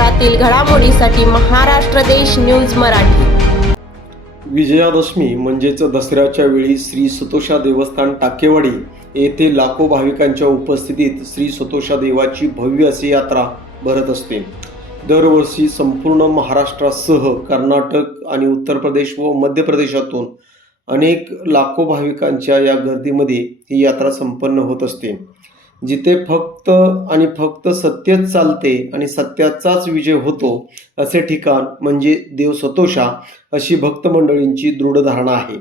क्षेत्रातील घडामोडीसाठी महाराष्ट्र देश न्यूज मराठी. विजयादशमी म्हणजेच दसऱ्याच्या वेळी श्री सतोषा देवस्थान टाकेवाडी येथे लाखो भाविकांच्या उपस्थितीत श्री सतोषा देवाची भव्य अशी यात्रा भरत असते. दरवर्षी संपूर्ण महाराष्ट्रासह कर्नाटक आणि उत्तर प्रदेश व मध्य प्रदेशातून अनेक लाखो भाविकांच्या या गर्दीमध्ये ही यात्रा संपन्न होत असते. जिथे फक्त आणि फक्त सत्यच चालते आणि सत्याचाच विजय होतो असे ठिकाण म्हणजे देव सतोषा अशी भक्त मंडळींची दृढ धारणा आहे.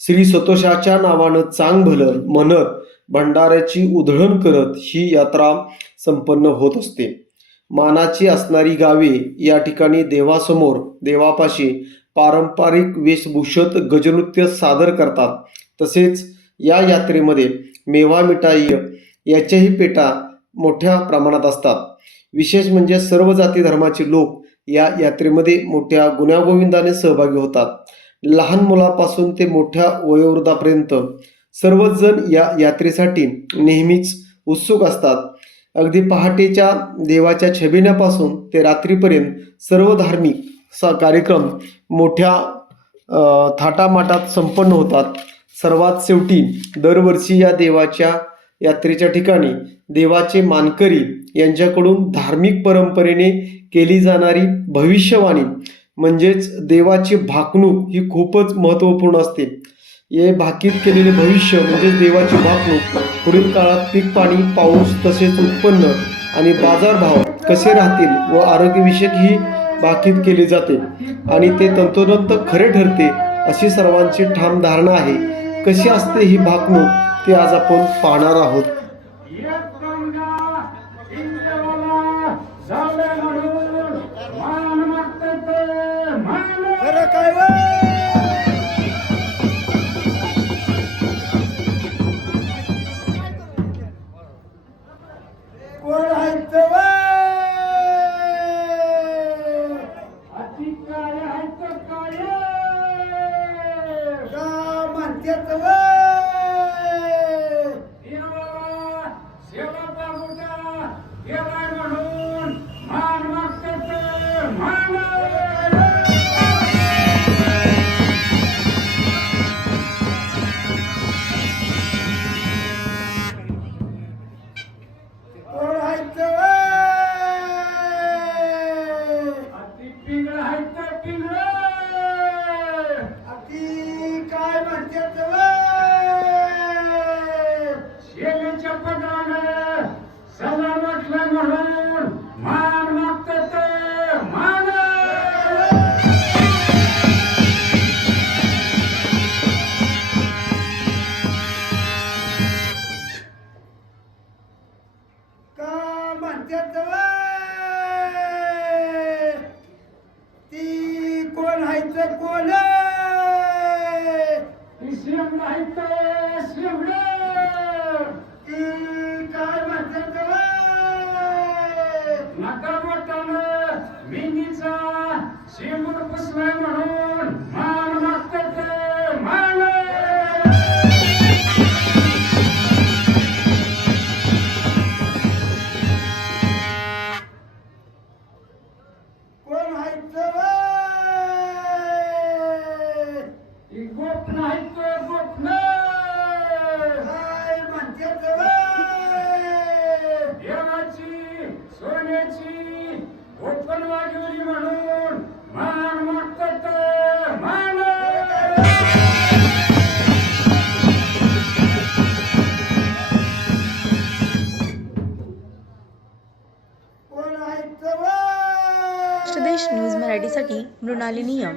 श्री सतोषाच्या नावानं चांग भलं म्हणत भंडाऱ्याची उधळण करत ही यात्रा संपन्न होत असते. मानाची असणारी गावे या ठिकाणी देवासमोर देवापाशी पारंपरिक वेशभूषत गजनृत्य सादर करतात. तसेच या यात्रेमध्ये मेवा मिठाई याच्याही पेटा मोठ्या प्रमाणात असतात. विशेष म्हणजे सर्व जाती धर्माचे लोक या यात्रेमध्ये मोठ्या गुण्यागोविंदाने सहभागी होतात. लहान मुलापासून ते मोठ्या वयोवृद्धापर्यंत सर्वच जण या यात्रेसाठी नेहमीच उत्सुक असतात. अगदी पहाटेच्या देवाच्या छबिण्यापासून ते रात्रीपर्यंत सर्व धार्मिक सा कार्यक्रम मोठ्या थाटामाटात संपन्न होतात. सर्वात शेवटी दरवर्षी या देवाच्या यात्रेच्या ठिकाणी देवाचे मानकरी यांच्याकडून धार्मिक परंपरेने केली जाणारी भविष्यवाणी म्हणजेच देवाची भाकणूक ही खूपच महत्त्वपूर्ण असते. हे भाकीत केलेले भविष्य म्हणजेच देवाची भाकणूक पुढील काळात पीक पाणी पाऊस तसेच उत्पन्न आणि बाजारभाव कसे राहतील व आरोग्यविषयक ही भाकीत केली जाते आणि ते तंतोतंत खरे ठरते अशी सर्वांची ठाम धारणा आहे. कशी असते ही भाकणूक? ते आज आपण पाहणार आहोत. एक गंगा देश न्यूज मराठीसाठी मृणाली नियम.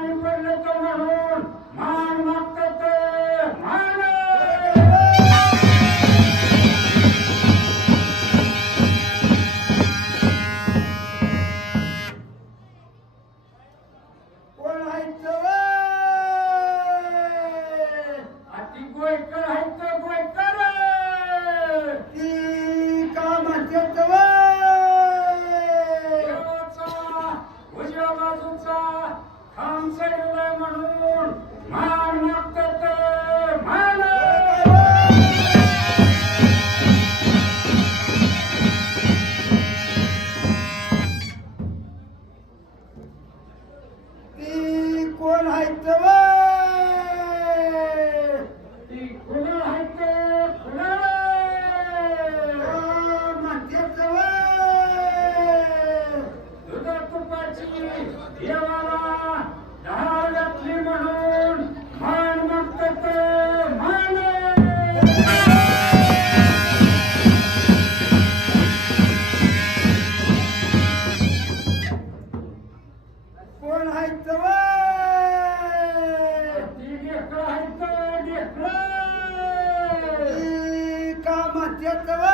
Hallelujah. कोण आहे तव? இருக்கிறவ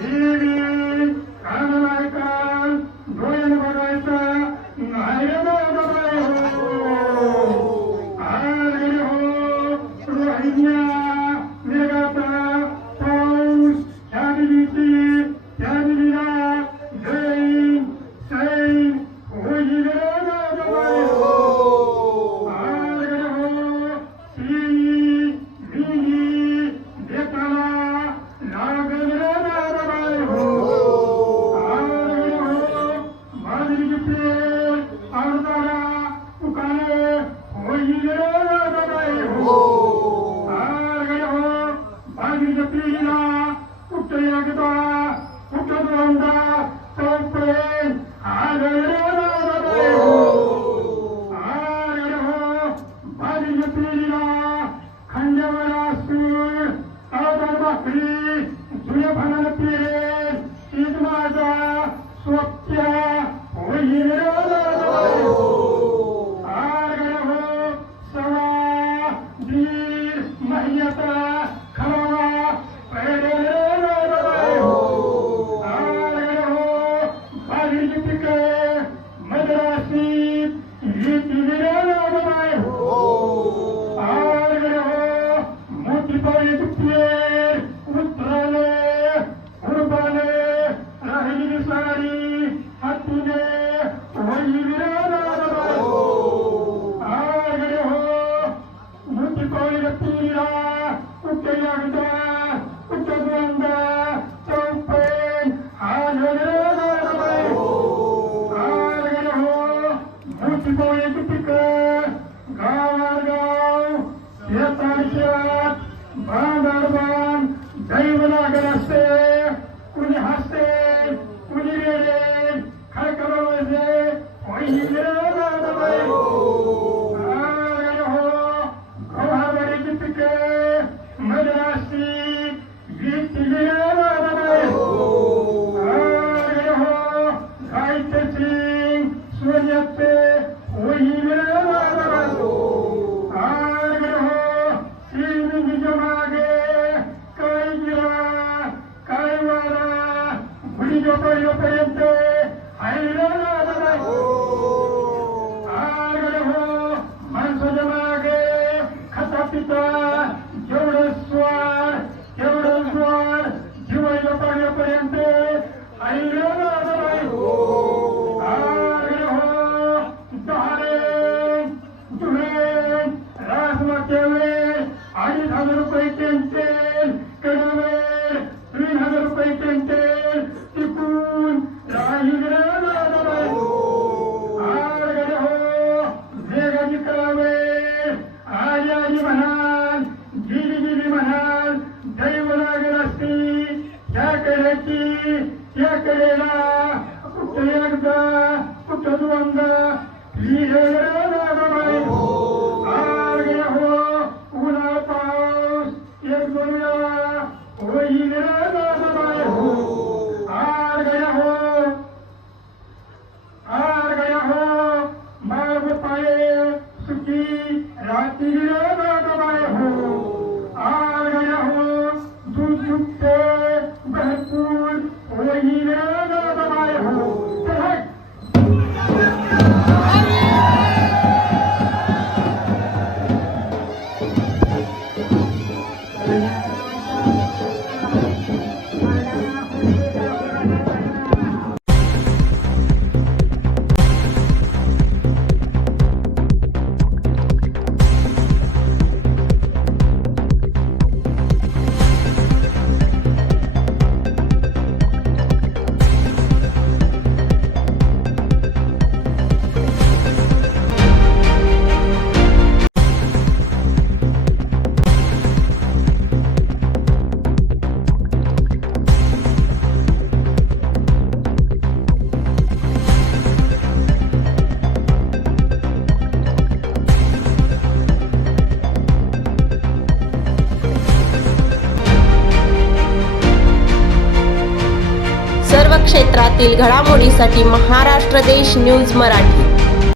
Mm-hmm. Hallelujah. स्थापिता सर्व घडामोडीसाठी महाराष्ट्र देश न्यूज मराठी.